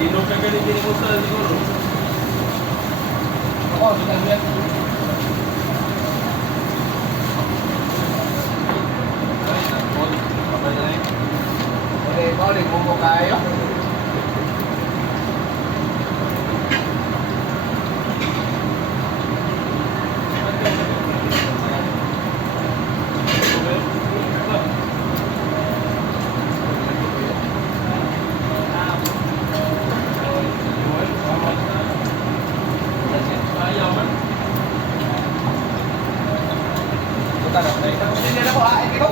Inom ka ganit din mo sa siguro. Oo, silang yan. Okay, balik mo kayo. Hindi na po, hindi ko.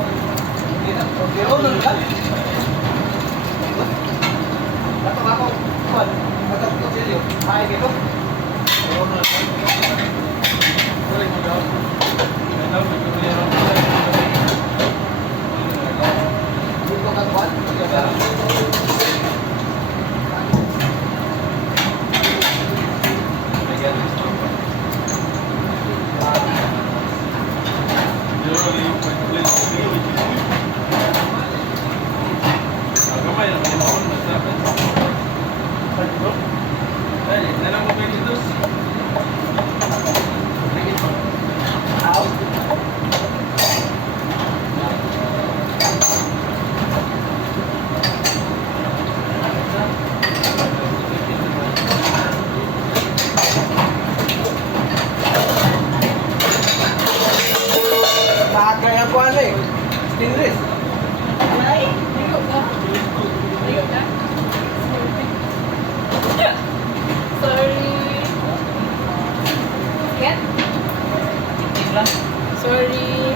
Hindi na. Okay, nun ka. Dato ako. Dato ko sila. Ay, hindi ko. Dito ka kuwan? Kaya ko ano eh. Stingray. Ay, ligo ka. Ligo ka. Sorry. Ken? Sorry.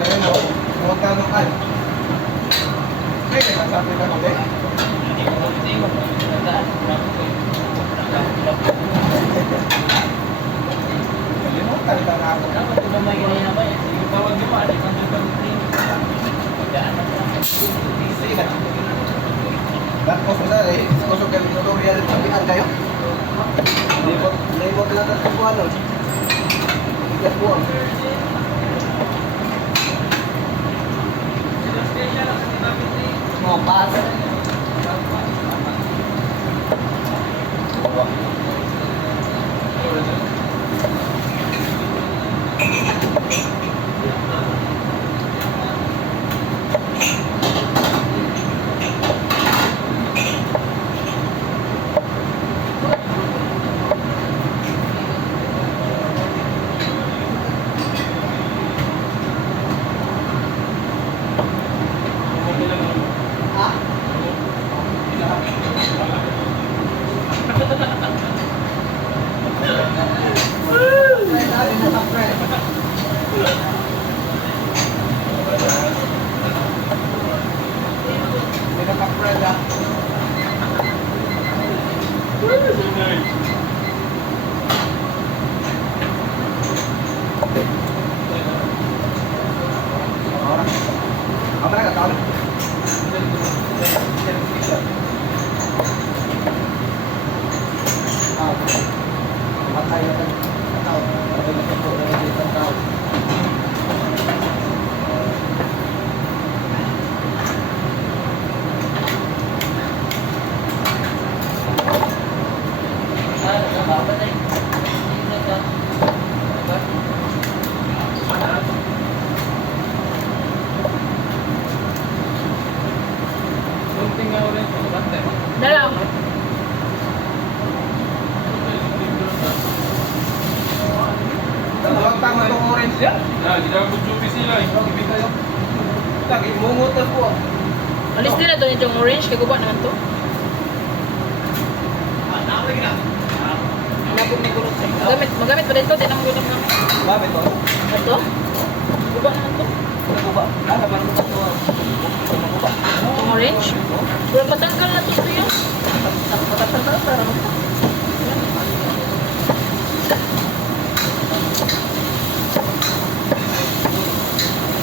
Pero mo, huwag ka nung ano. Kaya nagsasabi ka kami. Kalimutan ka na ako. Sige ka. Tapos na eh, kusog kami tutorial sabihan kayo. Libot lang ang kukuha nun. Ikas buwang. Mga pas. Dalam. Dalawang tama itong orange yan. Hindi na mag-chupi sila. Ibig kayo. Lagi, mungutan po. Alis din na to itong orange. Kaguba naman to. Magamit pa dito. Tinang gutom na. Bakit to? Ito? Guba naman to. Nakuba. Naman ko to. Nakuba. Itong orange. Pero patanggal na to siya. Patanggal.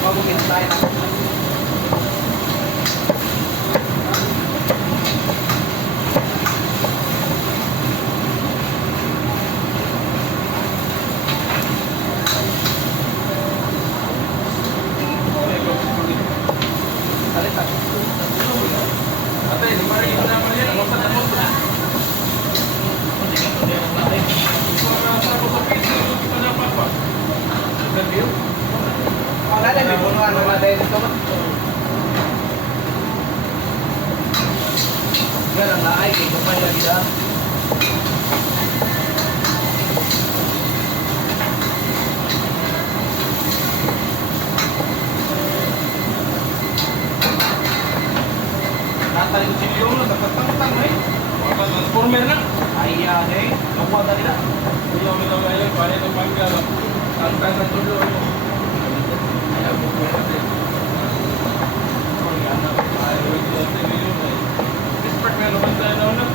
Mamungin tayo. Nakuha ka nila. Hindi kami lang ngayon, paano itong mangga? Ang tayo sa tulo. Kaya po po natin. Ay, wait, wait, wait. Expert meron ba tayo na una?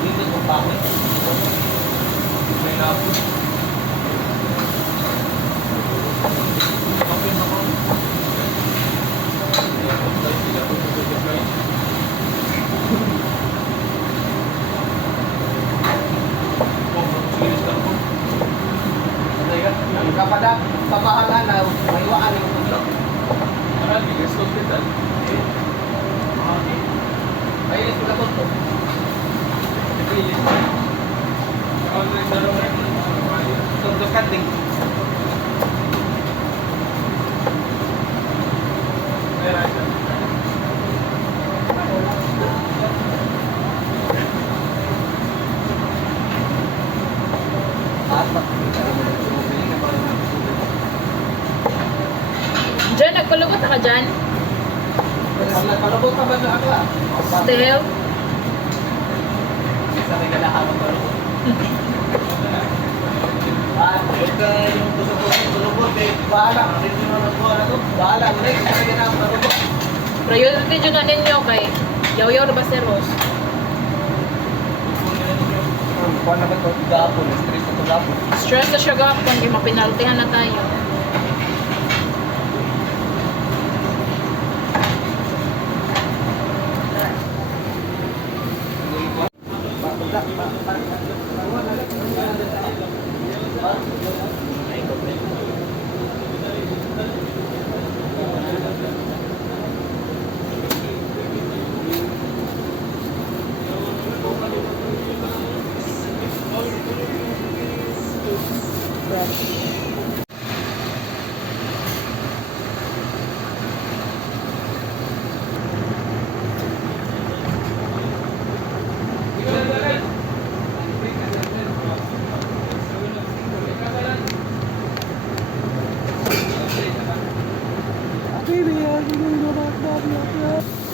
Dito kung bakit. May napo. Okay na po. Kapag papahalan na maiwaan yung tulo. Mahilis ko na po to. Tuntukan din. Diyan, nagpalagot ka dyan. Palabot ka ba na akla? Still. Isa may ganahan palabot. Ito yung tulubot eh. Bahala. Hindi mo nagkuha na to. Bahala. Wala yung isa may ganahan palabot. Priority dyan na ninyo kay yaw-yaw na ba si Rose? Kuha na ba ito? Gapon. Stress na ito gapon. Stress na siya gapon, kaya mapinaltihan na tayo. Baby, I'm gonna go back, Bobby.